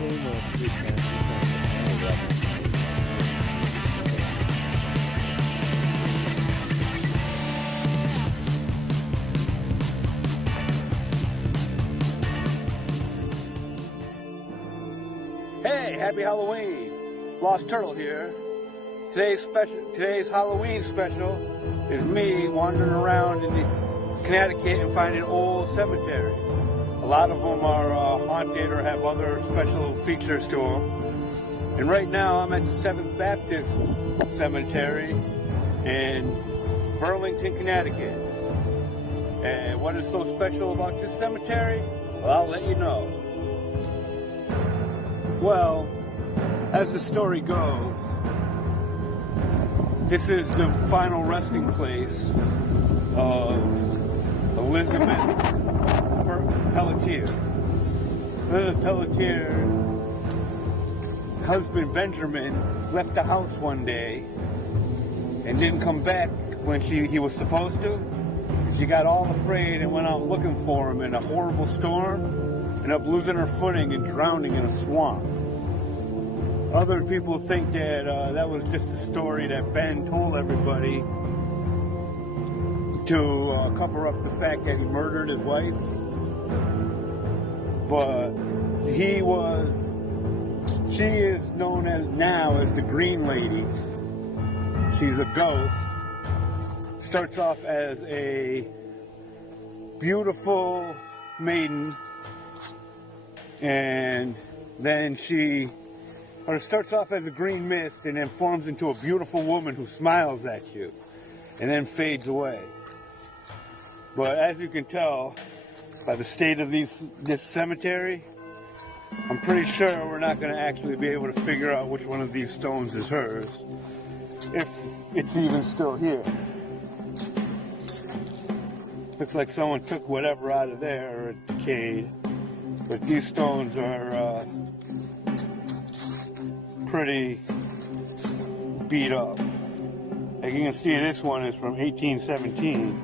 Seymour Street. Hey, happy Halloween! Lost Turtle here. Today's Halloween special is me wandering around in Connecticut and finding old cemeteries. A lot of them are haunted or have other special features to them. And right now I'm at the 7th Baptist Cemetery in Burlington, Connecticut. And what is so special about this cemetery? Well, I'll let you know. Well, as the story goes, this is the final resting place of Elizabeth Pelletier. Elizabeth Pelletier, husband Benjamin, left the house one day and didn't come back when he was supposed to. She got all afraid and went out looking for him in a horrible storm, ended up losing her footing and drowning in a swamp. Other people think that that was just a story that Ben told everybody to cover up the fact that he murdered his wife. But she is known now as the Green Lady. She's a ghost. Starts off as a beautiful maiden, and then it starts off as a green mist and then forms into a beautiful woman who smiles at you and then fades away. But as you can tell by the state of this cemetery, I'm pretty sure we're not going to actually be able to figure out which one of these stones is hers, if it's even still here. Looks like someone took whatever out of there or it decayed. But these stones are pretty beat up. Like you can see, this one is from 1817.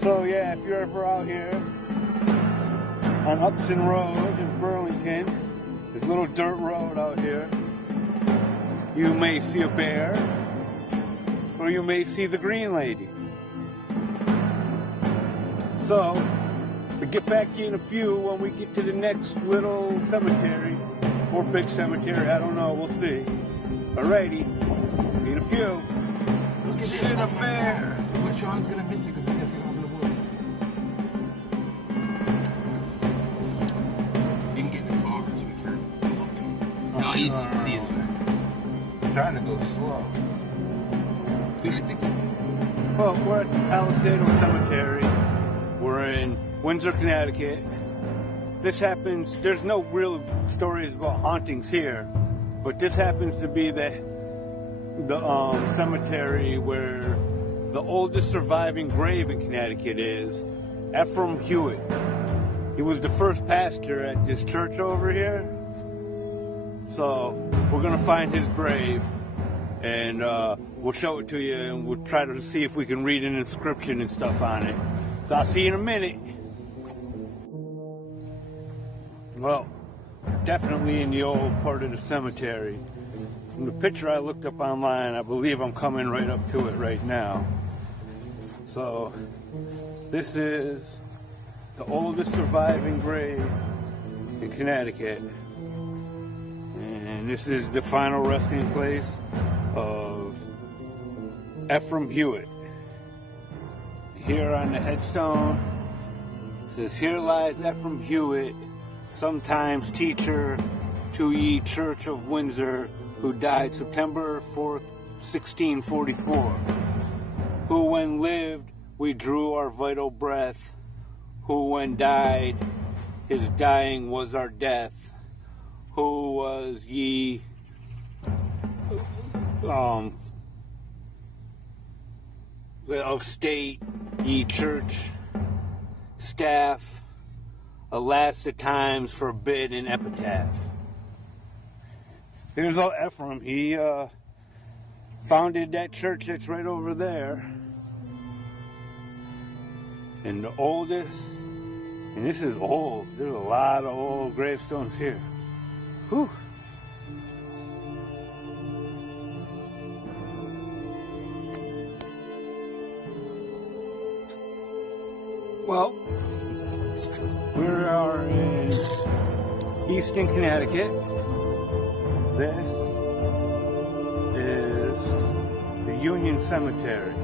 So yeah, if you're ever out here on Upson Road in Burlington, this little dirt road out here, you may see a bear, or you may see the Green Lady. So, we'll get back to you in a few when we get to the next little cemetery, or big cemetery, I don't know, we'll see. Alrighty, see you in a few. Look at shit, a bear! Which one's gonna miss it because we can't take off in the wood? You can get in the car, so be careful. No, you see it. I'm trying to go slow. Dude, I think... Well, we're at the Palisado Cemetery. We're in Windsor, Connecticut. This happens, there's no real stories about hauntings here, but this happens to be the cemetery where the oldest surviving grave in Connecticut is. Ephraim Huit. He was the first pastor at this church over here. So we're gonna find his grave and we'll show it to you and we'll try to see if we can read an inscription and stuff on it. So I'll see you in a minute. Well, definitely in the old part of the cemetery. From the picture I looked up online, I believe I'm coming right up to it right now. So, this is the oldest surviving grave in Connecticut. And this is the final resting place of Ephraim Huit. Here on the headstone, it says, "Here lies Ephraim Huit, sometimes teacher to ye Church of Windsor, who died September 4th, 1644. Who when lived, we drew our vital breath. Who when died, his dying was our death. Who was ye of state, ye church staff, alas the times forbid an epitaph." Here's old Ephraim. He founded that church that's right over there. And the oldest And this is old. There's a lot of old gravestones here. Whew. Well, we are in Easton, Connecticut. This is the Union Cemetery.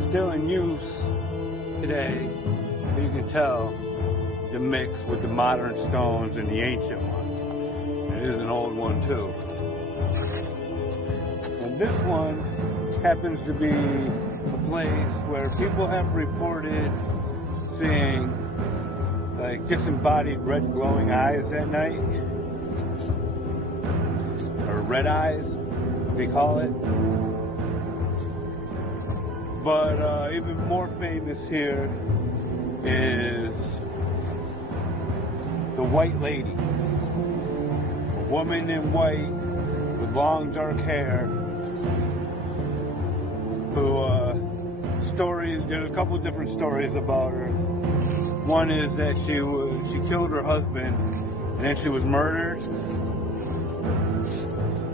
Still in use today. You can tell the mix with the modern stones and the ancient ones. It is an old one too. And this one happens to be a place where people have reported seeing like disembodied red glowing eyes at night, or red eyes they call it. But even more famous here is the White Lady, a woman in white with long dark hair, who there's a couple different stories about her. One is that she killed her husband and then she was murdered.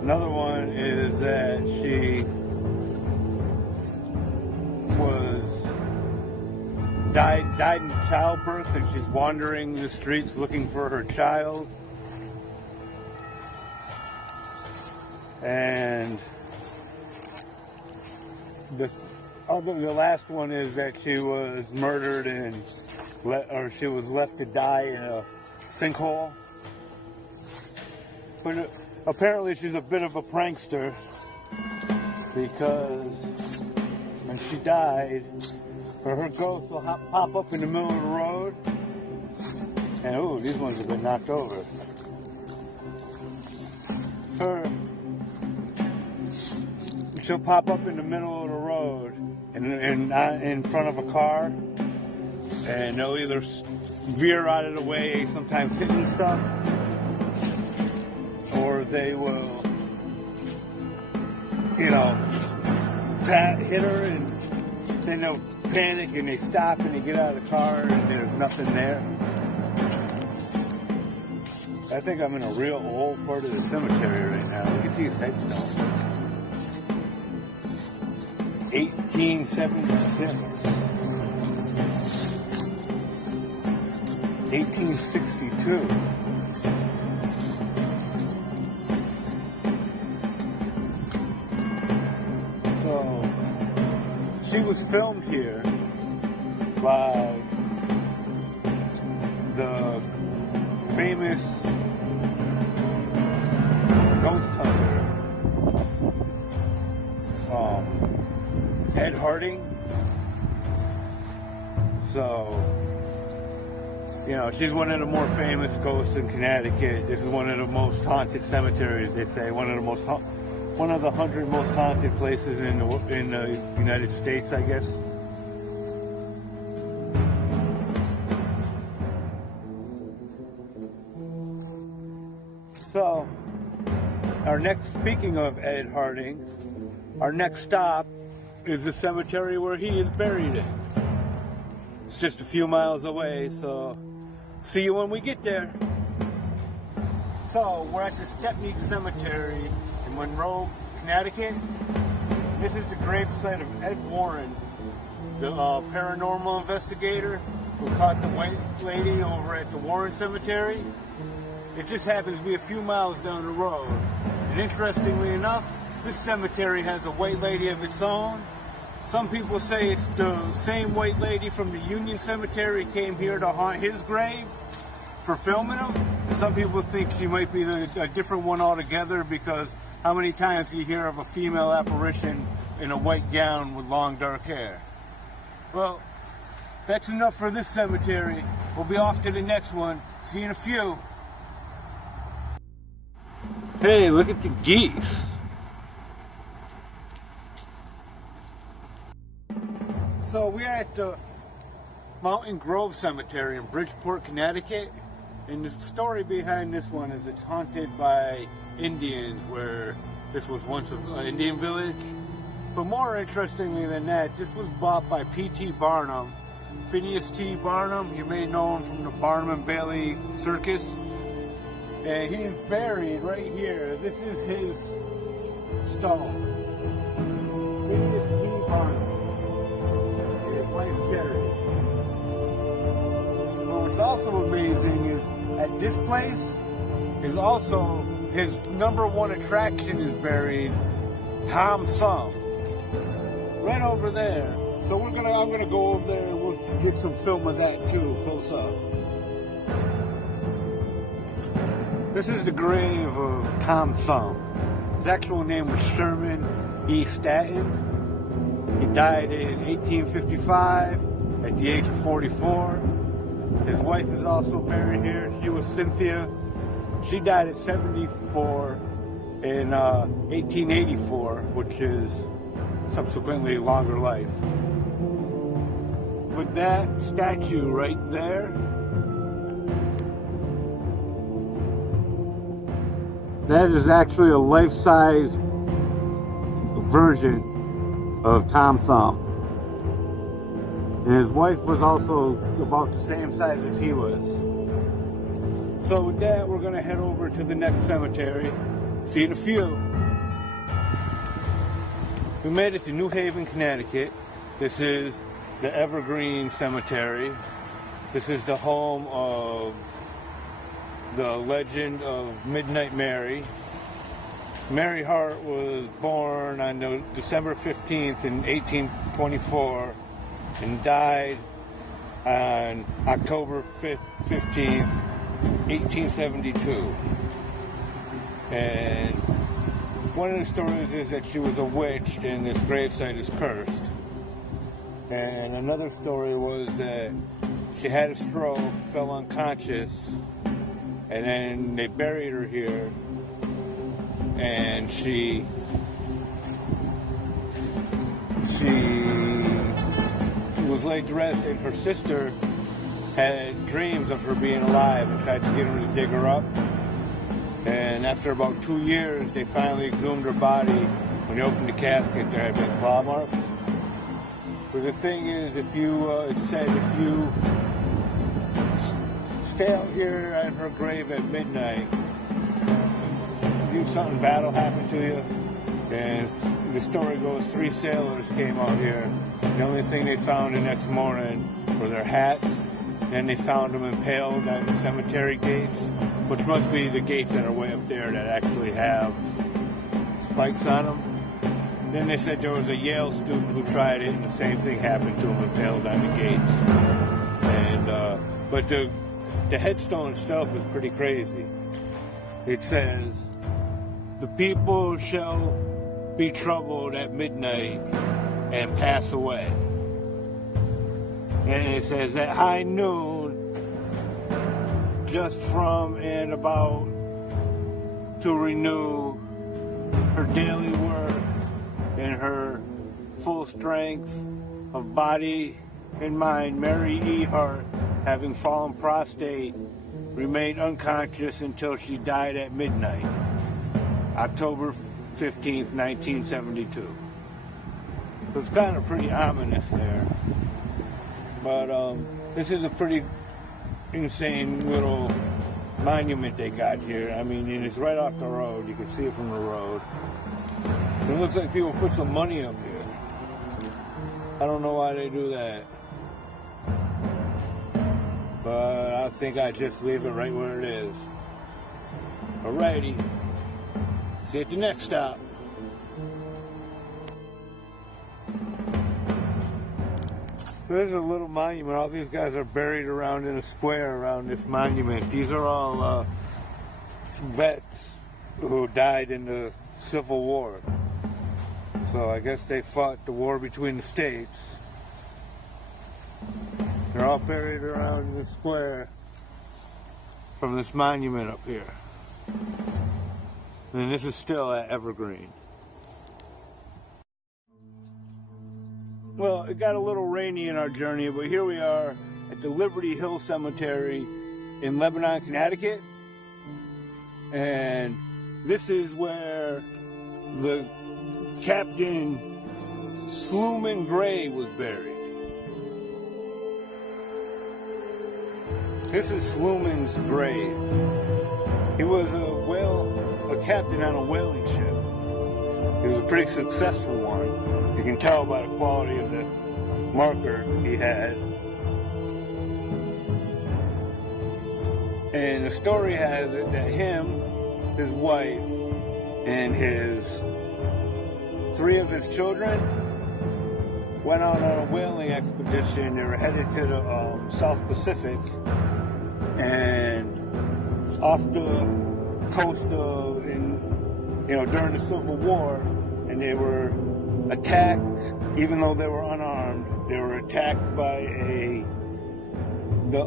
Another one is that she died in childbirth and she's wandering the streets looking for her child. And the last one is that she was murdered and she was left to die in a sinkhole. But apparently she's a bit of a prankster, because when she died, her ghost will pop up in the middle of the road, and ooh, these ones have been knocked over. She'll pop up in the middle of the road in front of a car, and they'll either veer out of the way, sometimes hitting stuff, or they will, hit her, and then they'll panic and they stop and they get out of the car and there's nothing there. I think I'm in a real old part of the cemetery right now. Look at these headstones. 1876. 1862. She was filmed here by the famous ghost hunter, Ed Harding. So, she's one of the more famous ghosts in Connecticut. This is one of the most haunted cemeteries, they say. One of the 100 most haunted places in the United States, I guess. So, speaking of Ed Harding, our next stop is the cemetery where he is buried in. It's just a few miles away, so see you when we get there. So, we're at the Stepney Cemetery in Monroe, Connecticut. This is the gravesite of Ed Warren, the paranormal investigator who caught the white lady over at the Warren Cemetery. It just happens to be a few miles down the road. And interestingly enough, this cemetery has a white lady of its own. Some people say it's the same white lady from the Union Cemetery came here to haunt his grave for filming him. And some people think she might be a different one altogether, because how many times do you hear of a female apparition in a white gown with long dark hair? Well, that's enough for this cemetery. We'll be off to the next one. See you in a few. Hey, look at the geese. So we're at the Mountain Grove Cemetery in Bridgeport, Connecticut. And the story behind this one is it's haunted by Indians, where this was once an Indian village. But more interestingly than that, this was bought by P.T. Barnum, P.T.Barnem. You may know him from the Barnum and Bailey circus. And he is buried right here. This is his stone. P.T.Barnem. His wife Sherry. Well, what's also amazing is at this place is also his #1 attraction is buried, Tom Thumb. Right over there. So I'm gonna go over there and we'll get some film of that too, close up. This is the grave of Tom Thumb. His actual name was Sherman E. Stratton. He died in 1855 at the age of 44. His wife is also buried here. She was Cynthia. She died at 74 in 1884, which is subsequently a longer life. But that statue right there, that is actually a life-size version of Tom Thumb. And his wife was also about the same size as he was. So with that, we're going to head over to the next cemetery. See you in a few. We made it to New Haven, Connecticut. This is the Evergreen Cemetery. This is the home of the legend of Midnight Mary. Mary Hart was born on December 15th in 1824 and died on October 15th, 1872. And one of the stories is that she was a witch and this gravesite is cursed. And another story was that she had a stroke, fell unconscious, and then they buried her here. And she was laid to rest, and her sister had dreams of her being alive and tried to get her to dig her up. And after about 2 years, they finally exhumed her body. When they opened the casket, there had been claw marks. But the thing is, it said if you stay out here at her grave at midnight, something bad will happen to you. And the story goes 3 sailors came out here. The only thing they found the next morning were their hats. Then they found them impaled on the cemetery gates, which must be the gates that are way up there that actually have spikes on them. Then they said there was a Yale student who tried it, and the same thing happened to him, impaled on the gates. And but the headstone itself is pretty crazy. It says, "The people shall be troubled at midnight and pass away." And it says, "At high noon, just from and about to renew her daily work and her full strength of body and mind, Mary E. Hart, having fallen prostrate, remained unconscious until she died at midnight, October 15th, 1972. So it's kind of pretty ominous there. But this is a pretty insane little monument they got here. I mean, and it's right off the road. You can see it from the road. And it looks like people put some money up here. I don't know why they do that. But I think I just leave it right where it is. Alrighty. See you at the next stop. So there's a little monument. All these guys are buried around in a square around this monument. These are all vets who died in the Civil War. So I guess they fought the war between the states. They're all buried around in the square from this monument up here. And this is still at Evergreen. Well, it got a little rainy in our journey, but here we are at the Liberty Hill Cemetery in Lebanon, Connecticut. And this is where the Captain Sluman Gray was buried. This is Sluman's grave. He was a captain on a whaling ship. He was a pretty successful one. You can tell by the quality of the marker he had. And the story has it that him, his wife, and three of his children went out on a whaling expedition. They were headed to the South Pacific, and off the coast of, during the Civil War, and they were attacked, even though they were unarmed. They were attacked by the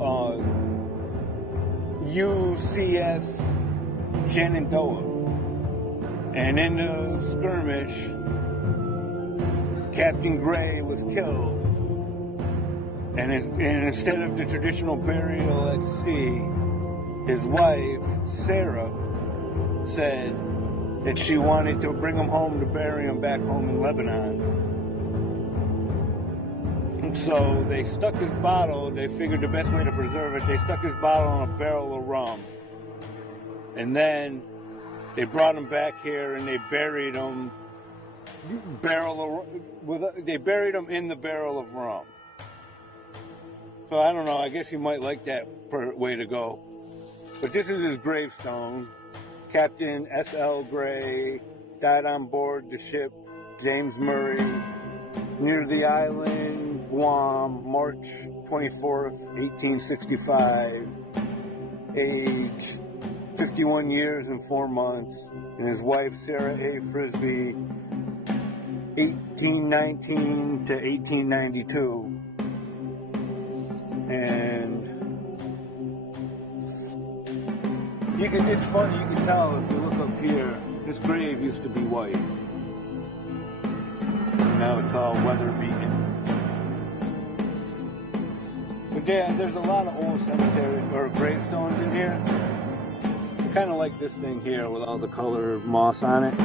UCS Shenandoah, and in the skirmish, Captain Gray was killed, and instead of the traditional burial at sea, his wife, Sarah, said that she wanted to bring him home to bury him back home in Lebanon. And so they stuck his bottle, they figured the best way to preserve it, they stuck his bottle in a barrel of rum. And then they brought him back here and they buried him they buried him in the barrel of rum. So I don't know, I guess you might like that way to go. But this is his gravestone. Captain S.L. Gray died on board the ship James Murray near the island Guam, March 24th, 1865. Age 51 years and 4 months. And his wife Sarah A. Frisbee, 1819 to 1892. And it's funny, you can tell if you look up here, this grave used to be white. Now it's all weather beaten. But yeah, there's a lot of old cemeteries or gravestones in here. I kind of like this thing here with all the color moss on it.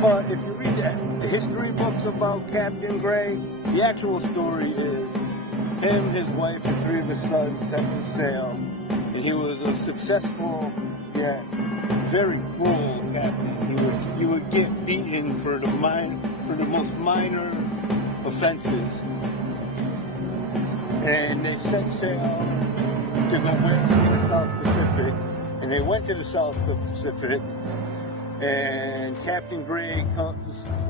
But if you read the history books about Captain Gray, the actual story is him, his wife, and 3 of his sons set to sail, and he was a successful yet very cruel captain. He would get beaten for the most minor offenses, and they set sail to go whaling in the South Pacific, and they went to the South Pacific, and Captain Gray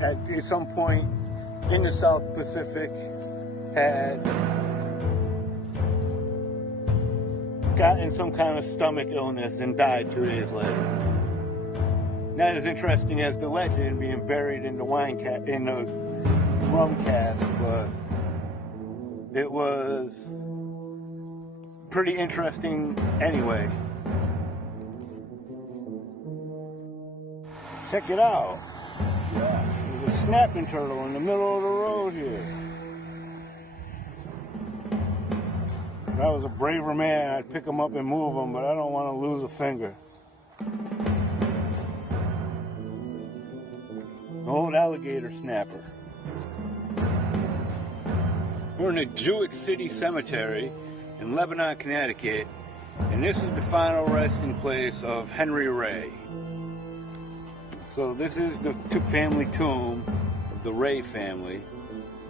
at some point in the South Pacific had gotten some kind of stomach illness and died 2 days later. Not as interesting as the legend being buried in the rum cask, but it was pretty interesting anyway. Check it out. Yeah, there's a snapping turtle in the middle of the road here. If I was a braver man, I'd pick them up and move them, but I don't want to lose a finger. An old alligator snapper. We're in the Jewett City Cemetery in Lebanon, Connecticut, and this is the final resting place of Henry Ray. So this is the family tomb of the Ray family,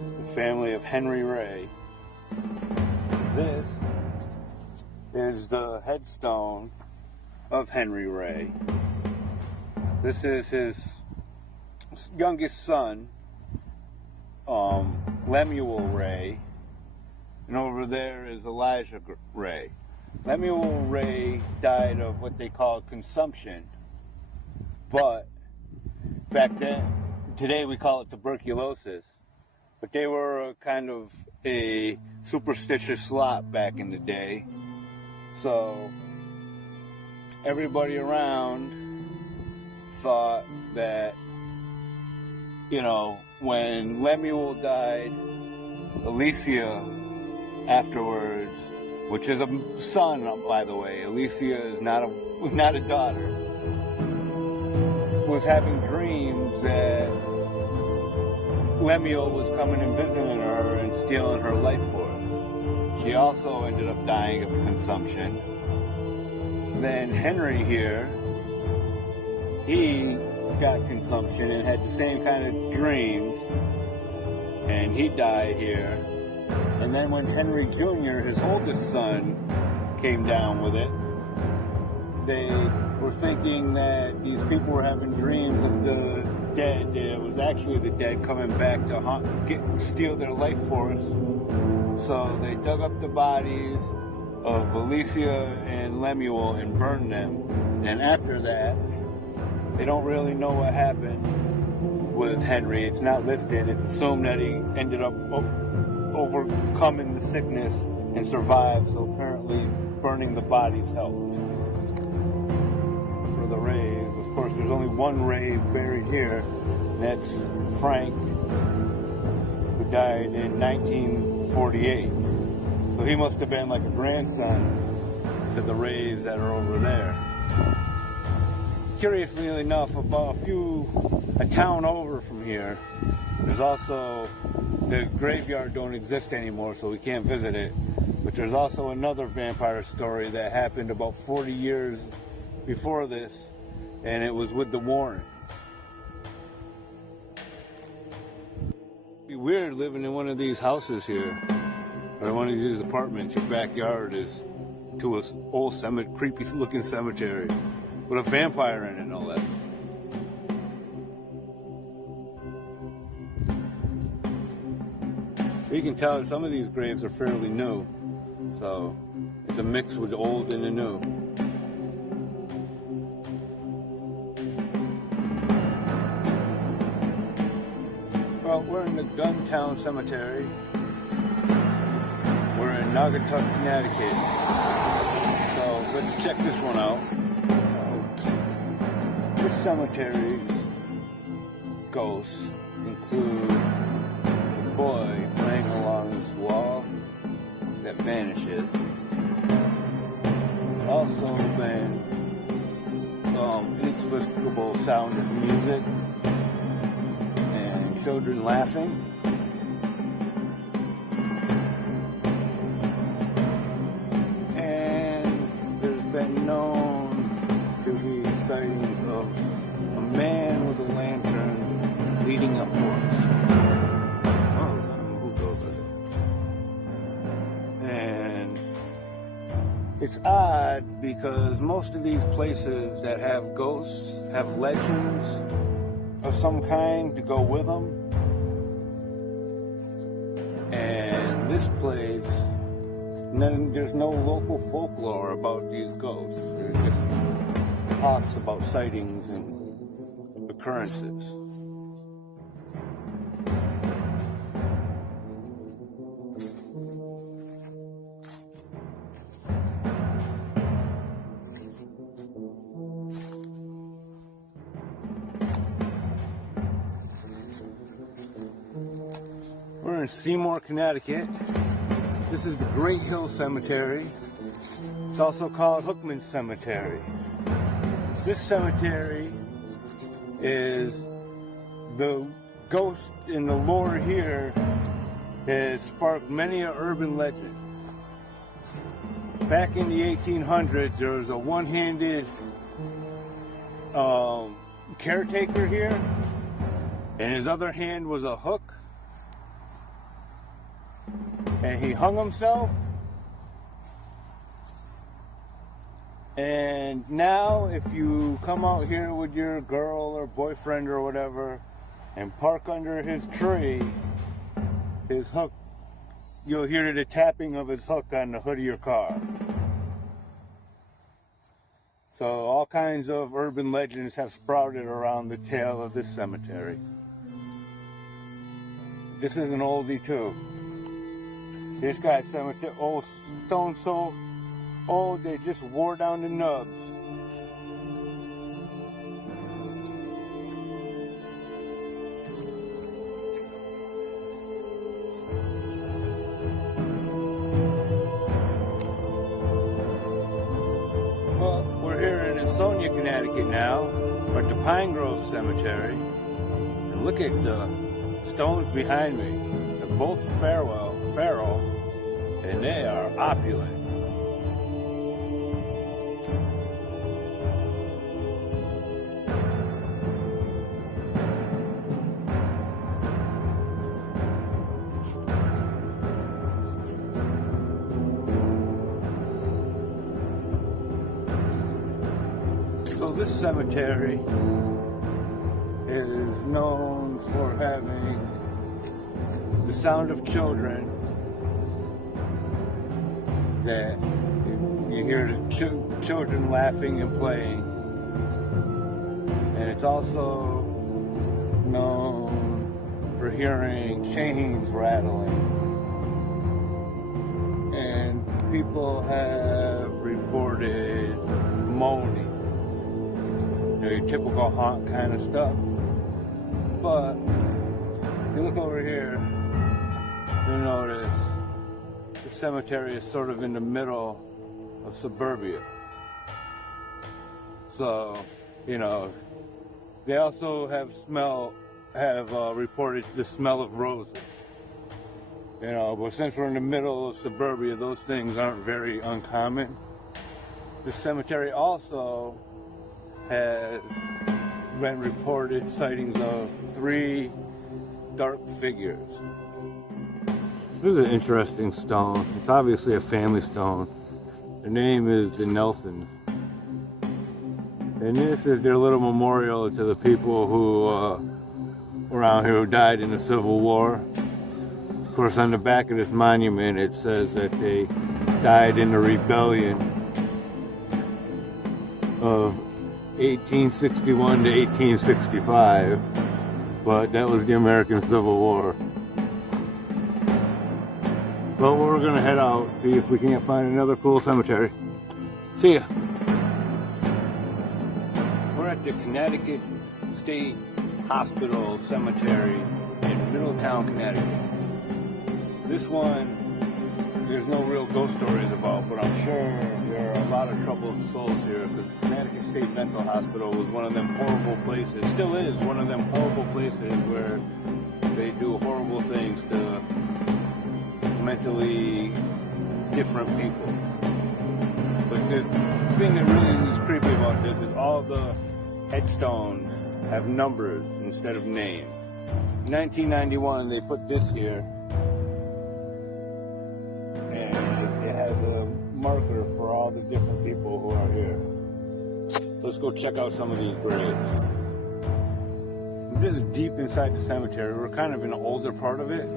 the family of Henry Ray. This is the headstone of Henry Ray. This is his youngest son, Lemuel Ray, and over there is Elijah Ray. Lemuel Ray died of what they call consumption, but back then, today we call it tuberculosis, but they were kind of a superstitious lot back in the day. So everybody around thought that, when Lemuel died, Alicia afterwards, which is a son, by the way, Alicia is not a daughter, was having dreams that Lemuel was coming and visiting her and stealing her life force. She also ended up dying of consumption. Then Henry here, he got consumption and had the same kind of dreams, and he died here. And then when Henry Jr., his oldest son, came down with it, they were thinking that these people were having dreams of the dead. It was actually the dead coming back to steal their life force. So they dug up the bodies of Alicia and Lemuel and burned them. And after that, they don't really know what happened with Henry. It's not listed. It's assumed that he ended up overcoming the sickness and survived. So apparently burning the bodies helped. For the raves, of course, there's only one rave buried here. And that's Frank, who died in 1948. So he must have been like a grandson to the raves that are over there. Curiously enough, about a town over from here, there's also, the graveyard don't exist anymore, so we can't visit it. But there's also another vampire story that happened about 40 years before this, and it was with the Warrens. It'd be weird living in one of these houses here, or one of these apartments. Your backyard is to an old creepy looking cemetery with a vampire in it and all that. So you can tell some of these graves are fairly new. So it's a mix with the old and the new. Well, we're in the Gunntown Cemetery. We're in Naugatuck, Connecticut. So let's check this one out. This cemetery's ghosts include a boy playing along this wall that vanishes. Also been inexplicable sound of music and children laughing. And there's been known to be sightings of a man with a lantern leading a horse. And it's odd because most of these places that have ghosts have legends of some kind to go with them. And this place, there's no local folklore about these ghosts. There's just talks about sightings and occurrences. We're in Seymour, Connecticut. This is the Greyhills Cemetery. It's also called Hookman Cemetery. This cemetery is the ghost in the lore here has sparked many an urban legend. Back in the 1800s, there was a one-handed caretaker here, and his other hand was a hook, and he hung himself. And now if you come out here with your girl or boyfriend or whatever and park under his tree, his hook, you'll hear the tapping of his hook on the hood of your car. So all kinds of urban legends have sprouted around the tale of this cemetery. This is an oldie too. This guy's cemetery, old stone so old they just wore down the nubs. Well, we're here in Ensonia, Connecticut now. We're at the Pine Grove Cemetery. And look at the stones behind me, they're both feral, and they are opulent. So this cemetery is known for having the sound of children, that you hear the children laughing and playing, and it's also known for hearing chains rattling, and people have reported moaning, your typical haunt kind of stuff. But if you look over here, you'll notice the cemetery is sort of in the middle of suburbia. So, you know, they also have reported the smell of roses. You know, but since we're in the middle of suburbia, those things aren't very uncommon. The cemetery also has been reported sightings of 3 dark figures. This is an interesting stone. It's obviously a family stone. Their name is the Nelsons. And this is their little memorial to the people who around here who died in the Civil War. Of course, on the back of this monument it says that they died in the rebellion of 1861 to 1865, but that was the American Civil War. But we're gonna head out, see if we can't find another cool cemetery. See ya. We're at the Connecticut State Hospital Cemetery in Middletown, Connecticut. This one, there's no real ghost stories about, but I'm sure there are a lot of troubled souls here, because the Connecticut State Mental Hospital was one of them horrible places, still is one of them horrible places where they do horrible things to mentally different people. But the thing that really is creepy about this is all the headstones have numbers instead of names. In 1991, they put this here, and it has a marker for all the different people who are here. Let's go check out some of these graves. This is deep inside the cemetery. We're kind of in the older part of it.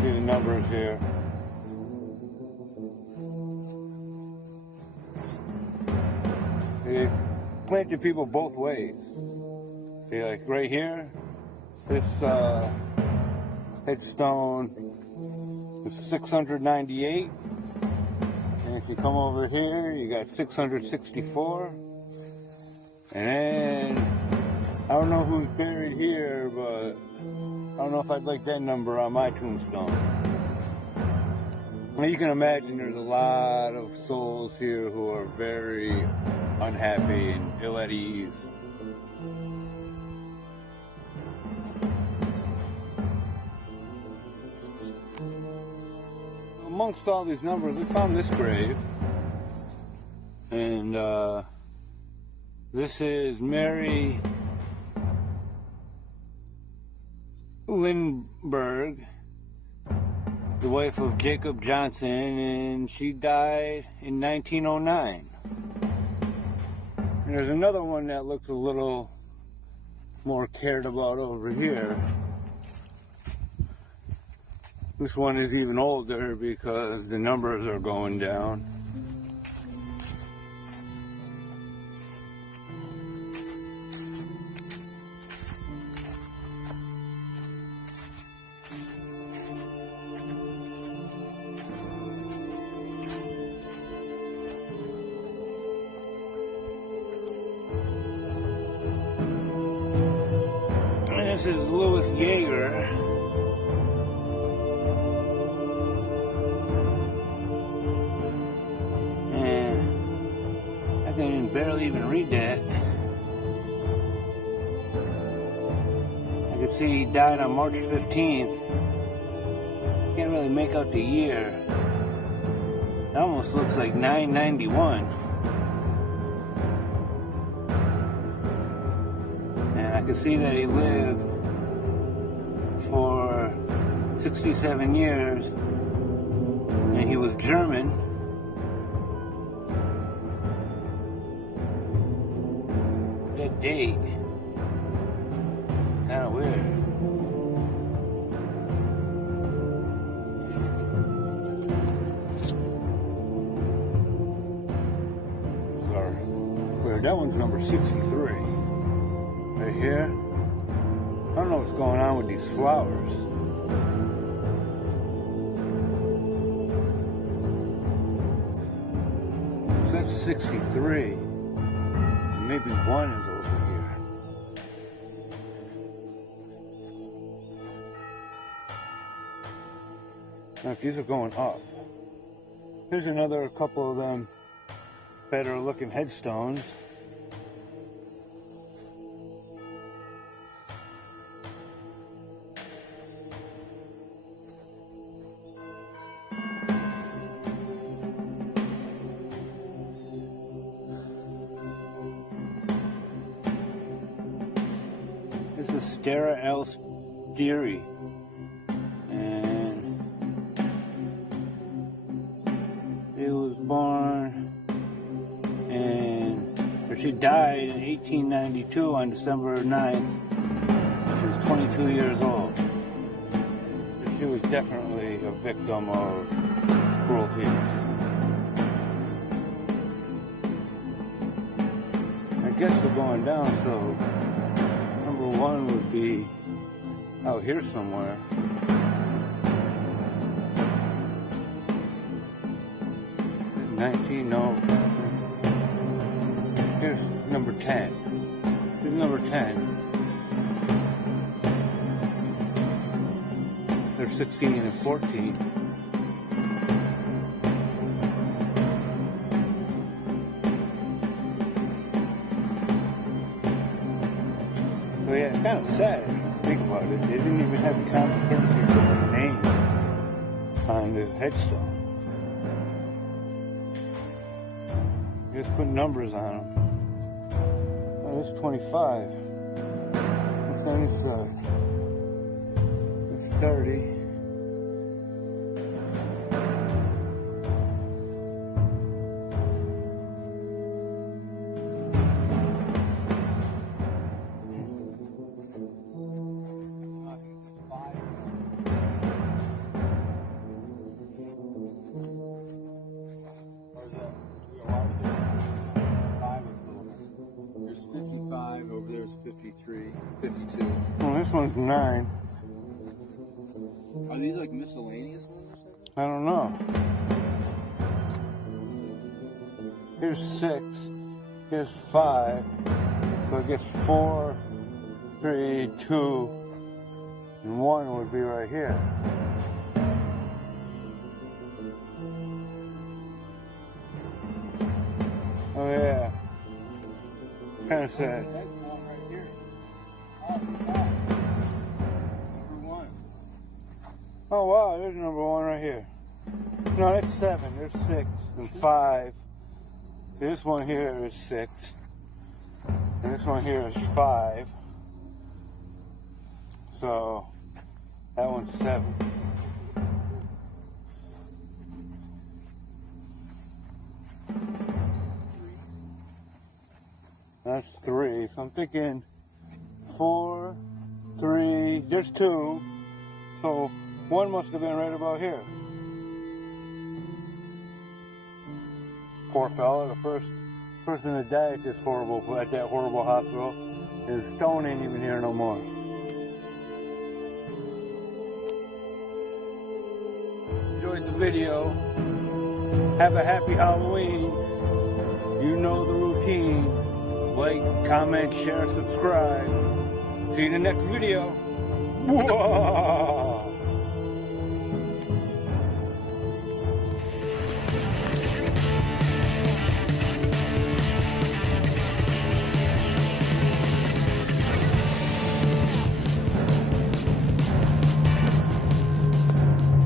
See the numbers here. They planted people both ways. See, like right here, this headstone is 698. And if you come over here, you got 664. And then, I don't know who's buried here, but I don't know if I'd like that number on my tombstone. Well, you can imagine there's a lot of souls here who are very unhappy and ill at ease. Amongst all these numbers, we found this grave. And this is Mary Lindbergh, the wife of Jacob Johnson, and she died in 1909. And there's another one that looks a little more cared about over here. This one is even older because the numbers are going down. This is Louis Yeager. And I can barely even read that. I can see he died on March 15th. Can't really make out the year. It almost looks like 991. And I can see that he lived for 67 years. And he was German. That date, kind of weird. Sorry. Weird. That one's number 63. Right here. I don't know what's going on with these flowers. So that's 63. Maybe one is over here. Now, these are going up. Here's another couple of them better looking headstones. This is Stara El Stiri, and it was born or she died in 1892 on December 9th. She was 22 years old. So she was definitely a victim of cruelty. I guess we're going down, so number one would be out here somewhere. There's 19, no. Here's number 10. Here's number 10. There's 16 and 14. So yeah, it's kind of sad if you think about it. They didn't even have the common courtesy to put their name on the headstone. They just put numbers on them. Oh, there's 25. What's on this side? It's 30. There's 55, over there's 53, 52. Oh, this one's 9. Are these like miscellaneous ones or something? I don't know. Here's 6. Here's 5. So I guess 4, 3, 2, and 1 would be right here. Oh yeah. Kind of sad. That's one right here. Oh, wow. Number 1. Oh wow, there's number 1 right here. No, that's 7. There's 6 and 5. See, this one here is 6. And this one here is 5. So that one's 7. That's 3. So I'm thinking 4, 3. There's 2. So 1 must have been right about here. Poor fella, the first person to die at that horrible hospital. His stone ain't even here no more. Enjoyed the video. Have a happy Halloween. You know the routine. Like, comment, share, subscribe. See you in the next video. Whoa!